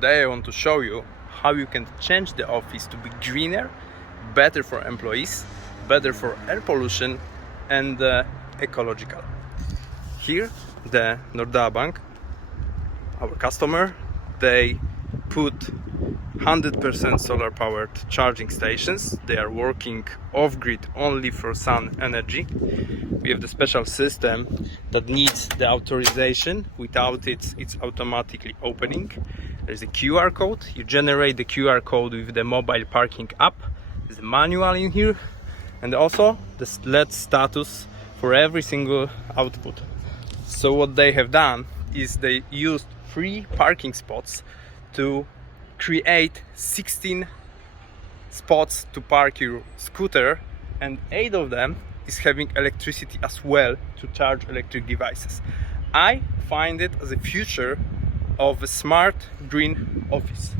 Today I want to show you how you can change the office to be greener, better for employees, better for air pollution and ecological. Here the NORDEA Bank, our customer, they put 100% solar powered charging stations. They are working off-grid only for sun energy. We have the special system that needs the authorization. Without it, it's automatically opening. There's a QR code. You generate the QR code with the mobile parking app. There's a manual in here and also the LED status for every single output. So what they have done is they used 3 parking spots to create 16 spots to park your scooter, and 8 of them is having electricity as well to charge electric devices. I find it as a future of a smart green office.